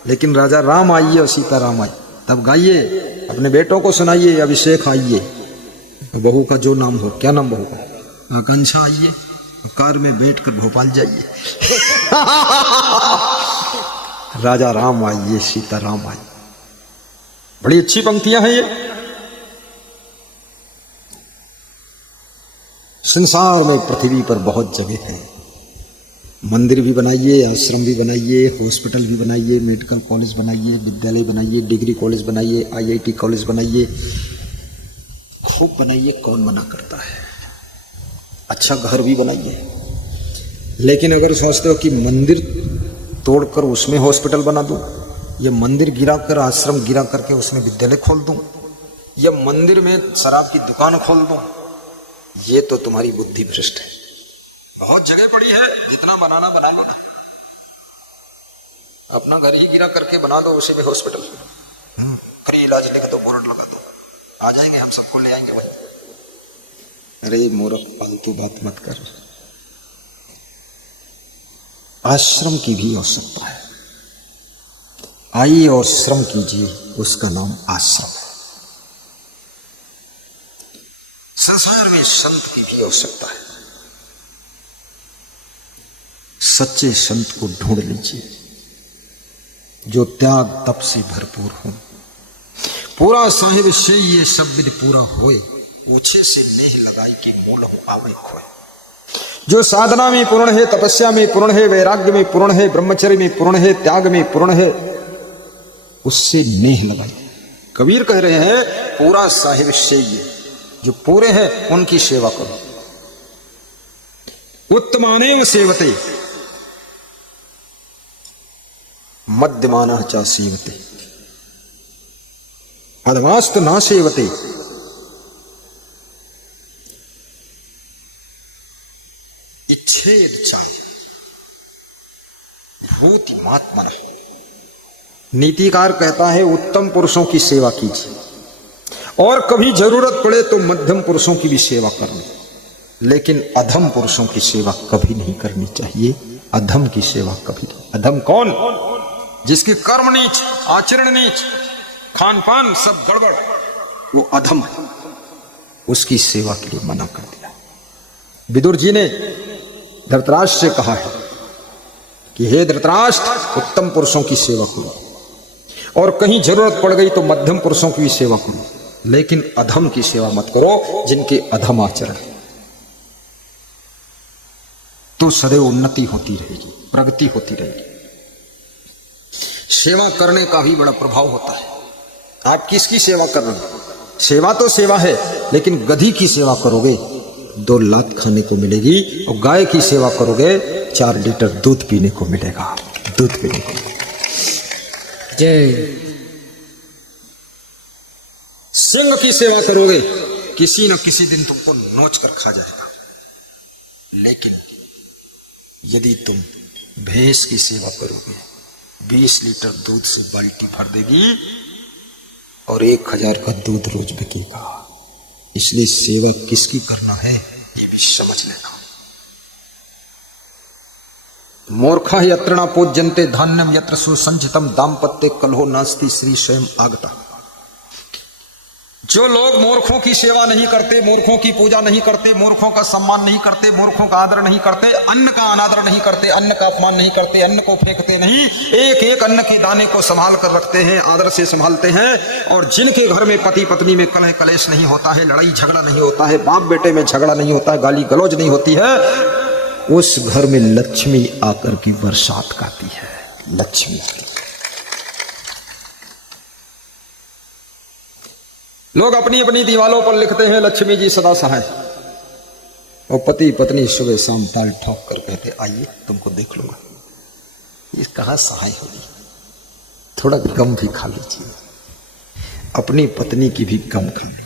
लेकिन राजा राम आइए और सीता राम आइए तब गाइए। अपने बेटों को सुनाइए, अभिषेक आइए, बहू का जो नाम हो, क्या नाम बहू का? आकांक्षा आइए, कार में बैठकर भोपाल जाइए। राजा राम आइए, सीता राम आइए। बड़ी अच्छी पंक्तियां हैं ये। संसार में, पृथ्वी पर बहुत जगह है, मंदिर भी बनाइए, आश्रम भी बनाइए, हॉस्पिटल भी बनाइए, मेडिकल कॉलेज बनाइए, विद्यालय बनाइए, डिग्री कॉलेज बनाइए, IIT कॉलेज बनाइए, खूब बनाइए, कौन मना करता है। अच्छा घर भी बनाइए। लेकिन अगर सोचते हो कि मंदिर तोड़कर उसमें हॉस्पिटल बना दूं, या मंदिर गिराकर, आश्रम गिरा करके उसमें विद्यालय खोल दूं, या मंदिर में शराब की दुकान खोल दूं, ये तो तुम्हारी बुद्धि भ्रष्ट है। बहुत जगह पड़ी है, जितना बनाना बना लो। अपना घर ही गिरा करके बना दो, उसे भी हॉस्पिटल, फ्री इलाज लिख दो, बोर्ड लगा दो, आ जाएंगे, हम सबको ले आएंगे भाई। अरे मूर्ख, फालतू बात मत कर। आश्रम की भी आवश्यकता है। आइए और श्रम कीजिए, उसका नाम आश्रम है। संसार में संत की भी आवश्यकता है। सच्चे संत को ढूंढ लीजिए, जो त्याग तप से भरपूर हो। पूरा साहिब से ये सब विध पूरा होए, ऊंचे से नेह लगाई के मूल हो आवे खोए। जो साधना में पूर्ण है, तपस्या में पूर्ण है, वैराग्य में पूर्ण है, ब्रह्मचर्य में पूर्ण है, त्याग में पूर्ण है, उससे नेह लगाई। कबीर कह रहे हैं, पूरा साहिब से ये जो पूरे हैं उनकी सेवा करो। उत्तमानेव सेवते मध्यमानः च सेवते। अधमास्त ना सेवते, इच्छेद च भूति महात्मना। नीतिकार कहता है उत्तम पुरुषों की सेवा कीजिए और कभी जरूरत पड़े तो मध्यम पुरुषों की भी सेवा करनी, लेकिन अधम पुरुषों की सेवा कभी नहीं करनी चाहिए। अधम की सेवा कभी नहीं। अधम कौन? जिसके कर्म नीच, आचरण नीच, खान पान सब गड़बड़, वो अधम है। उसकी सेवा के लिए मना कर दिया। विदुर जी ने धृतराष्ट्र से कहा है कि हे धृतराष्ट्र, उत्तम पुरुषों की सेवा करो और कहीं जरूरत पड़ गई तो मध्यम पुरुषों की भी सेवा करो, लेकिन अधम की सेवा मत करो, जिनके अधम आचरण। तो सदैव उन्नति होती रहेगी, प्रगति होती रहेगी। सेवा करने का भी बड़ा प्रभाव होता है। आप किसकी सेवा कर रहे हो? सेवा तो सेवा है, लेकिन गधी की सेवा करोगे 2 लात खाने को मिलेगी, और गाय की सेवा करोगे 4 लीटर दूध पीने को मिलेगा। दूध पीने को। जय। सिंह की सेवा करोगे, किसी न किसी दिन तुमको नोच कर खा जाएगा। लेकिन यदि तुम भैंस की सेवा करोगे, 20 लीटर दूध से बाल्टी भर देगी और 1000 का दूध रोज बिकेगा। इसलिए सेवा किसकी करना है ये भी समझ लेना। मूर्खा यत्र न पूज्यन्ते धान्यम यत्र सुसंचितम दाम्पत्य कलहो नास्ति श्री स्वयं आगता। जो लोग मूर्खों की सेवा नहीं करते, मूर्खों की पूजा नहीं करते, मूर्खों का सम्मान नहीं करते, मूर्खों का आदर नहीं करते, अन्न का अनादर नहीं करते, अन्न का अपमान नहीं करते, अन्न को फेंकते नहीं, एक एक अन्न के दाने को संभाल कर रखते हैं, आदर से संभालते हैं, और जिनके घर में पति पत्नी में कलह कलेश नहीं होता है, लड़ाई झगड़ा नहीं होता है, बाप बेटे में झगड़ा नहीं होता है, गाली गलौज नहीं होती है, उस घर में लक्ष्मी आकर की बरसात करती है। लक्ष्मी। लोग अपनी अपनी दीवालों पर लिखते हैं लक्ष्मी जी सदा सहाय, और पति पत्नी सुबह शाम ताल ठोक कर कहते आइए तुमको देख लूंगा। ये कहाँ सहाय होगी? थोड़ा गम भी खा लीजिए, अपनी पत्नी की भी गम खा ली।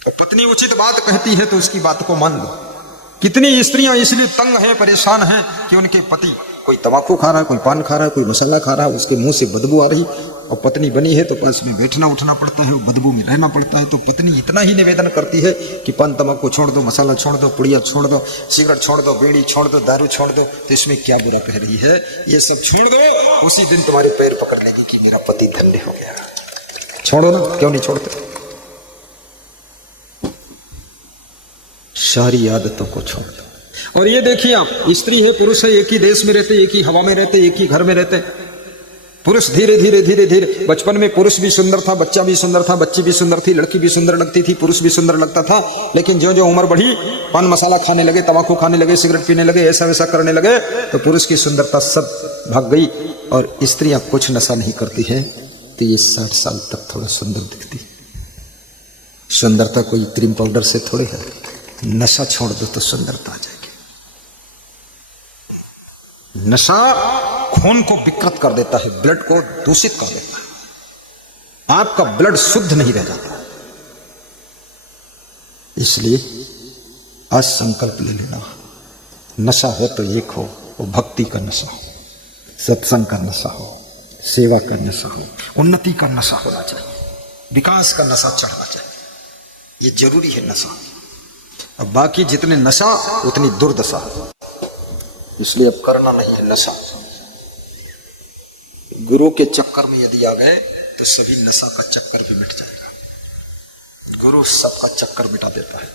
और पत्नी उचित बात कहती है तो उसकी बात को मान लो। कितनी स्त्रियां इसलिए तंग हैं, परेशान हैं कि उनके पति कोई तंबाकू खा रहा है, कोई पान खा रहा है, कोई मसाला खा रहा है, उसके मुंह से बदबू आ रही, और पत्नी बनी है तो पास में बैठना उठना पड़ता है, बदबू में रहना पड़ता है। तो पत्नी इतना ही निवेदन करती है कि पान तंबाकू छोड़ दो, मसाला छोड़ दो, पुड़िया छोड़ दो, सिगरेट छोड़ दो, बीड़ी छोड़ दो, दारू छोड़ दो, तो इसमें क्या बुरा कह रही है? ये सब छोड़ दो, उसी दिन तुम्हारे पैर पकड़ लेगी कि मेरा पति धन्य हो गया। छोड़ो ना, क्यों नहीं छोड़ते? सारी आदतों को छोड़ दो। और ये देखिए आप, स्त्री है पुरुष है, एक ही देश में रहते, एक ही हवा में रहते, एक ही घर में रहते। पुरुष धीरे धीरे धीरे धीरे, बचपन में पुरुष भी सुंदर था, बच्चा भी सुंदर था, बच्ची भी सुंदर थी, लड़की भी सुंदर लगती थी, पुरुष भी सुंदर लगता था। लेकिन जो जो उम्र बढ़ी, पान मसाला खाने लगे, तंबाकू खाने लगे, सिगरेट पीने लगे, ऐसा वैसा करने लगे, तो पुरुष की सुंदरता सब भाग गई। और स्त्रियां कुछ नशा नहीं करती है तो ये 60 साल तक थोड़ा सुंदर दिखती। सुंदरता कोई क्रीम पाउडर से थोड़े है, नशा छोड़ दो तो सुंदरता आ जाएगी। नशा खून को विकृत कर देता है, ब्लड को दूषित कर देता है, आपका ब्लड शुद्ध नहीं रह जाता। इसलिए आज संकल्प ले लेना, नशा हो तो एक हो, वो भक्ति का नशा हो, सत्संग का नशा हो, सेवा का नशा हो, उन्नति का नशा होना चाहिए, विकास का नशा चढ़ना चाहिए। ये जरूरी है नशा। अब बाकी जितने नशा उतनी दुर्दशा, इसलिए अब करना नहीं है नशा। गुरु के चक्कर में यदि आ गए तो सभी नशा का चक्कर भी मिट जाएगा। गुरु सबका चक्कर मिटा देता है।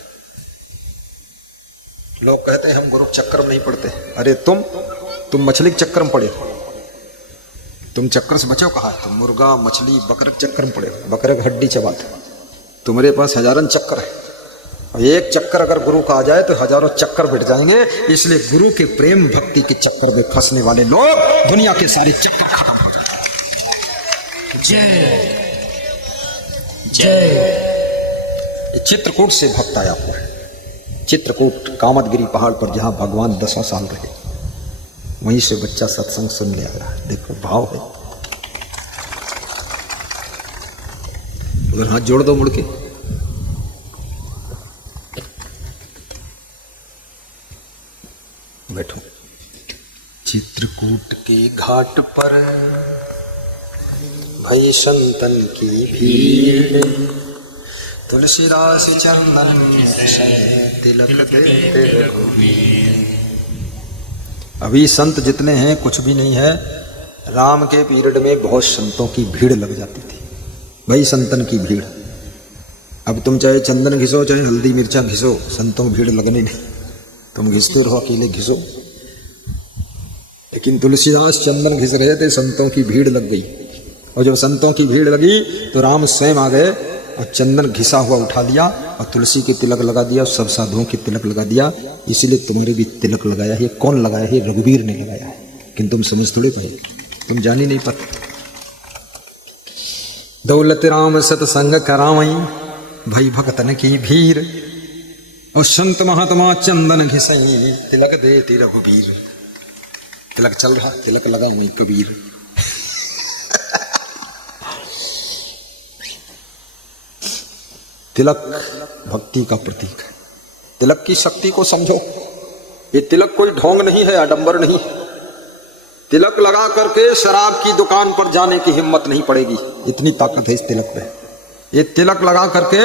लोग कहते हैं हम गुरु के चक्कर में नहीं पड़ते। अरे तुम मछली के चक्कर में पड़े हो, तुम चक्कर से बचो कहाँ? तुम मुर्गा मछली बकरे के चक्कर में पड़े हो, बकरे की हड्डी चबाते। तुम्हारे पास हजारों चक्कर है, एक चक्कर अगर गुरु का आ जाए तो हजारों चक्कर बैठ जाएंगे। इसलिए गुरु के प्रेम भक्ति के चक्कर में फंसने वाले लोग दुनिया के सारे चक्कर खत्म हो जाते। जय जय। चित्रकूट से भक्त आया हुआ है। चित्रकूट कामदगिरी पहाड़ पर जहां भगवान 10 साल रहे, वहीं से बच्चा सत्संग सुन ले आया। देखो भाव है। उधर हाथ जोड़ दो मुड़ के। बैठो। चित्रकूट के घाट पर भई संतन की भीड़, तुलसीदास चंदन तिलक देते रघुवीर। अभी संत जितने हैं कुछ भी नहीं है। राम के पीरियड में बहुत संतों की भीड़ लग जाती थी, भाई संतन की भीड़। अब तुम चाहे चंदन घिसो चाहे हल्दी मिर्चा घिसो, संतों की भीड़ लगनी नहीं। तुम घिसते रहो, अकेले घिसो। लेकिन तुलसीदास चंदन घिस रहे थे, संतों की भीड़ लग गई। और जब संतों की भीड़ लगी तो राम स्वयं आ गए और चंदन घिसा हुआ उठा लिया और तुलसी के तिलक लगा दिया, सब साधुओं के तिलक लगा दिया। इसीलिए तुम्हारे भी तिलक लगाया है। कौन लगाया है? रघुवीर ने लगाया है। लेकिन तुम समझ थोड़े पाए, तुम जान ही नहीं पाते। दौलत राम सतसंग करावई, भई भगतन की भीड़, और संत महात्मा चंदन घिसई, तिलक देती रघुवीर। तिलक चल रहा, तिलक लगा वही कबीर। तिलक भक्ति का प्रतीक है। तिलक की शक्ति को समझो। ये तिलक कोई ढोंग नहीं है, आडंबर नहीं। तिलक लगा करके शराब की दुकान पर जाने की हिम्मत नहीं पड़ेगी, इतनी ताकत है इस तिलक में। ये तिलक लगा करके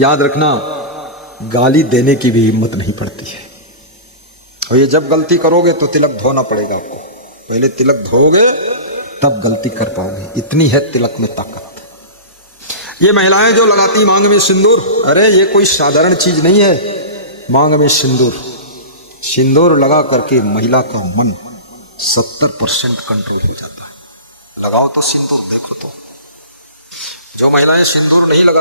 याद रखना, गाली देने की भी हिम्मत नहीं पड़ती है। और ये जब गलती करोगे तो तिलक धोना पड़ेगा आपको। पहले तिलक धोगे तब गलती कर पाओगे, इतनी है तिलक में ताकत। ये महिलाएं जो लगाती मांग में सिंदूर, अरे ये कोई साधारण चीज नहीं है। मांग में सिंदूर, सिंदूर लगा करके महिला का मन 70% कंट्रोल हो जाता है। लगाओ तो सिंदूर, देखो तो। जो महिलाएं सिंदूर नहीं लगाती